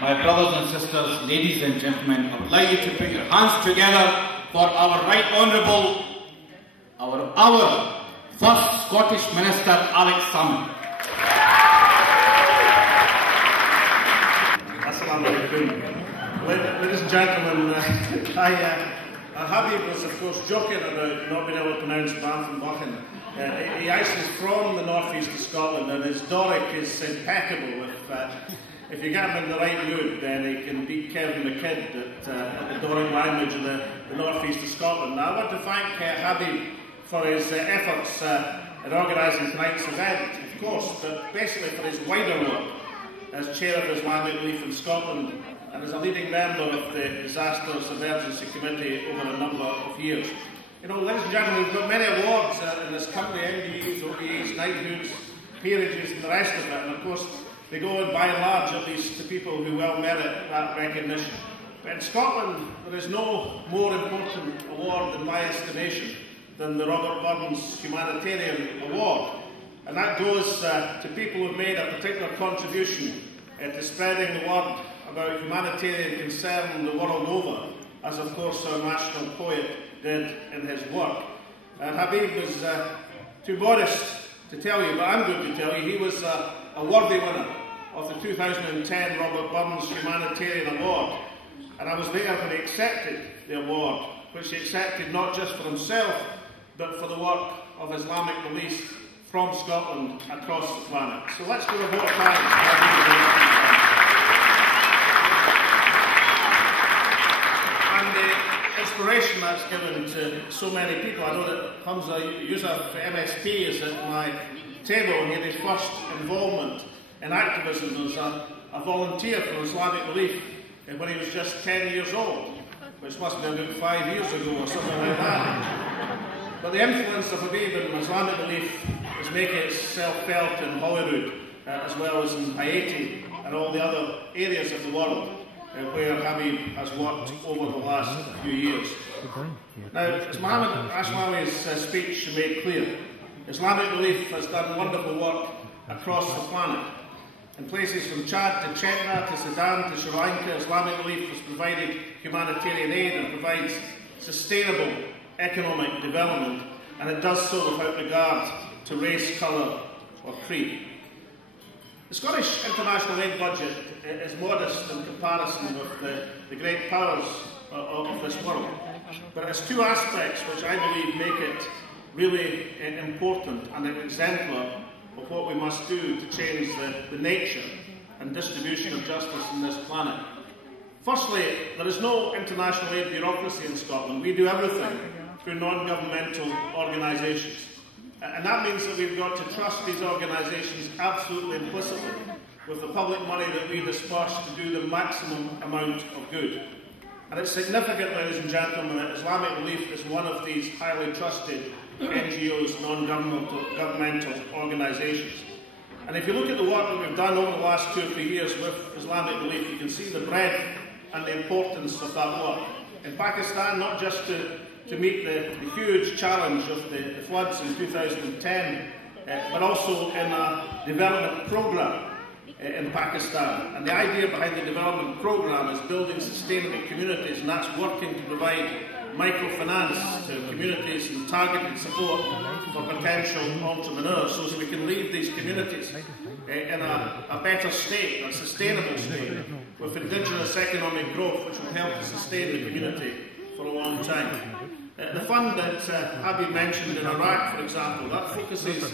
My brothers and sisters, ladies and gentlemen, I would like you to put your hands together for our Right Honourable, our first Scottish Minister, Alex Salmond. Ladies and gentlemen, Habib was of course joking about not being able to pronounce Banff. He actually is from the northeast of Scotland, and his Doric is impeccable. If you get him in the right mood, then he can beat Kevin McKidd at the Doric language in the northeast of Scotland. Now, I want to thank Habib for his efforts in organising tonight's event, of course, but basically for his wider work as Chair of Islamic Relief in Scotland and as a leading member of the Disasters Emergency Committee over a number of years. You know, ladies and gentlemen, we've got many awards in this country, MBEs, OBEs, knighthoods, peerages and the rest of it, and of course they go by and large at least to people who well merit that recognition. But in Scotland there is no more important award in my estimation than the Robert Burns Humanitarian Award, and that goes to people who have made a particular contribution to spreading the word about humanitarian concern the world over, as of course our national poet did in his work. And Habib was too modest to tell you, but I'm going to tell you, he was a worthy winner of the 2010 Robert Burns Humanitarian Award. And I was there when he accepted the award, which he accepted not just for himself, but for the work of Islamic relief from Scotland across the planet. So let's give a vote of thanks. And the inspiration that's given to so many people. I know that Hamza Yousaf, MSP, is at my table, and he had his first involvement in activism as a volunteer for Islamic Relief when he was just 10 years old, which must have been about 5 years ago or something like that. But the influence of Habib in Islamic Relief is making itself felt in Holyrood, as well as in Haiti and all the other areas of the world where Habib has worked over the last few years. Now, as Mohammed Asmawi's speech made clear, Islamic Relief has done wonderful work across the planet. In places from Chad to Chechnya to Sudan to Sri Lanka, Islamic Relief has provided humanitarian aid and provides sustainable economic development, and it does so without regard to race, colour or creed. The Scottish international aid budget is modest in comparison with the great powers of this world, but it has two aspects which I believe make it really important and an exemplar of what we must do to change the nature and distribution of justice on this planet. Firstly, there is no international aid bureaucracy in Scotland. We do everything through non-governmental organisations. And that means that we've got to trust these organisations absolutely implicitly with the public money that we disperse to do the maximum amount of good. And it's significant, ladies and gentlemen, that Islamic Relief is one of these highly trusted NGOs, non-governmental organisations. And if you look at the work that we've done over the last 2 or 3 years with Islamic Relief, you can see the breadth and the importance of that work. In Pakistan, not just to meet the huge challenge of the floods in 2010, but also in a development programme in Pakistan. And the idea behind the development programme is building sustainable communities, and that's working to provide microfinance to communities and targeted support for potential entrepreneurs so that we can leave these communities in a better state, a sustainable state, with indigenous economic growth which will help to sustain the community for a long time. The fund that Habib mentioned in Iraq, for example, that focuses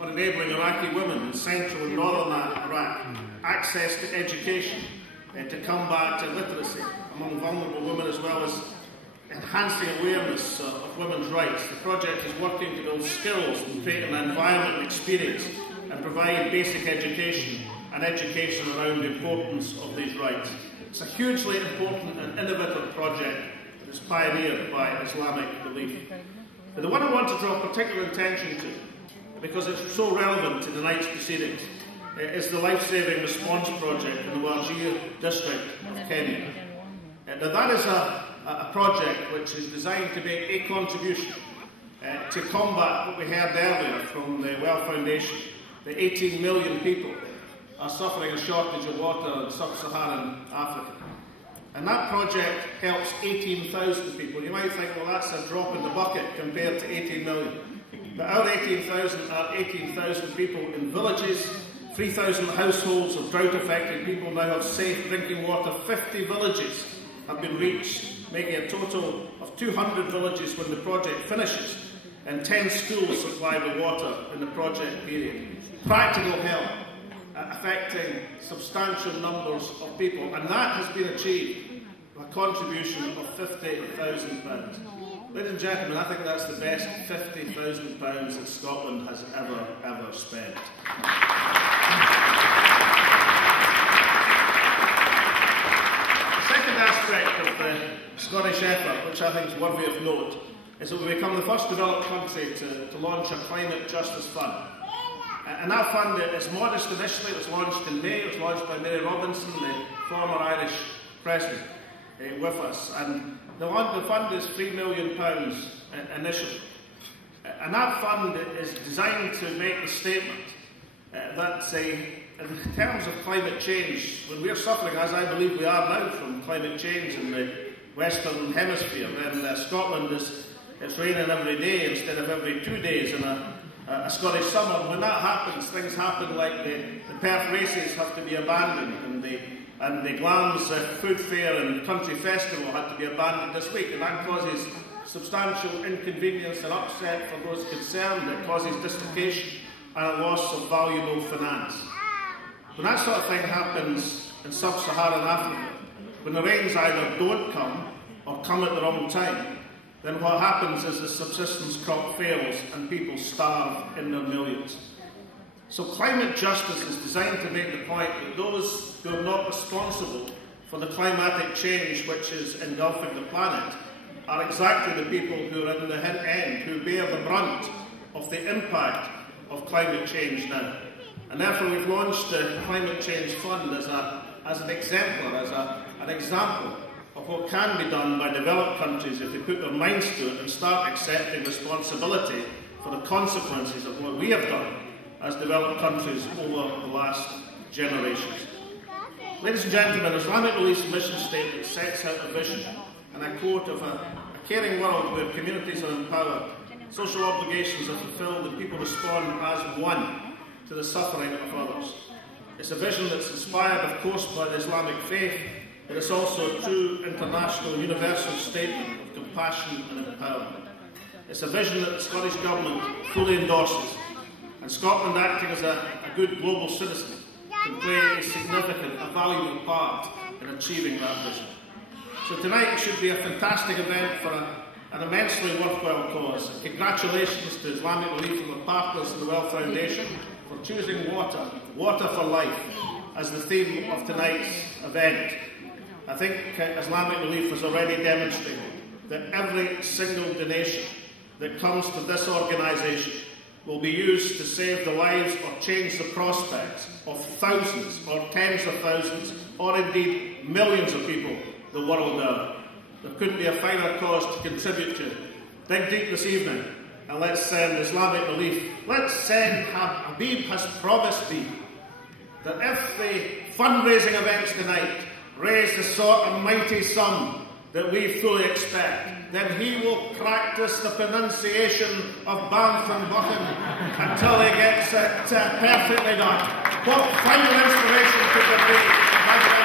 on enabling Iraqi women in central and northern Iraq access to education to combat illiteracy among vulnerable women, as well as enhancing awareness of women's rights. The project is working to build skills and create an environment and experience and provide basic education and education around the importance of these rights. It's a hugely important and innovative project that is pioneered by Islamic Relief. But the one I want to draw particular attention to, because it's so relevant to tonight's proceedings, is the Life-Saving Response Project in the Wajir district of Kenya. Now that is a project which is designed to make a contribution to combat what we heard earlier from the Well Foundation, the 18 million people are suffering a shortage of water in sub-Saharan Africa. And that project helps 18,000 people. You might think, well, that's a drop in the bucket compared to 18 million. But our 18,000 are 18,000 people in villages, 3,000 households of drought-affected people now have safe drinking water. 50 villages have been reached, making a total of 200 villages when the project finishes, and 10 schools supplied with water in the project period. Practical help affecting substantial numbers of people, and that has been achieved by a contribution of £50,000. Ladies and gentlemen, I think that's the best £50,000 that Scotland has ever spent. The second aspect of the Scottish effort, which I think is worthy of note, is that we become the first developed country to launch a climate justice fund. And that fund is modest initially. It was launched in May. It was launched by Mary Robinson, the former Irish President, with us. And the fund is £3 million initially. And that fund is designed to make the statement that in terms of climate change, when we're suffering, as I believe we are now, from climate change in the Western Hemisphere, then Scotland it's raining every day instead of every 2 days in a Scottish summer. When that happens, things happen like the Perth races have to be abandoned, and the Glams food fair and country festival had to be abandoned this week, and that causes substantial inconvenience and upset for those concerned. It causes dislocation and a loss of valuable finance. When that sort of thing happens in sub-Saharan Africa, when the rains either don't come or come at the wrong time, then what happens is the subsistence crop fails and people starve in their millions. So climate justice is designed to make the point that those who are not responsible for the climatic change which is engulfing the planet are exactly the people who are in the end, who bear the brunt of the impact of climate change now. And therefore we've launched the Climate Change Fund as an exemplar, as an example of what can be done by developed countries if they put their minds to it and start accepting responsibility for the consequences of what we have done as developed countries over the last generations. Ladies and gentlemen, Islamic Relief's mission statement sets out a vision, and I quote, of a caring world where communities are empowered, social obligations are fulfilled, and people respond as one to the suffering of others. It's a vision that's inspired, of course, by the Islamic faith, but it's also a true international universal statement of compassion and empowerment. It's a vision that the Scottish Government fully endorses, and Scotland, acting as a good global citizen, can play a significant, a valuable part in achieving that vision. So tonight should be a fantastic event for an immensely worthwhile cause. Congratulations to Islamic Relief and the partners in the Well Foundation for choosing water for life, as the theme of tonight's event. I think Islamic Relief has already demonstrated that every single donation that comes to this organisation will be used to save the lives or change the prospects of thousands or tens of thousands or indeed millions of people the world over. There couldn't be a finer cause to contribute to. Dig deep this evening and let's send Islamic Relief. Let's send Habib has promised me that if the fundraising events tonight raise the sort of mighty sum that we fully expect, then he will practice the pronunciation of Banff and Buchan until he gets it perfectly done. What final inspiration could there be?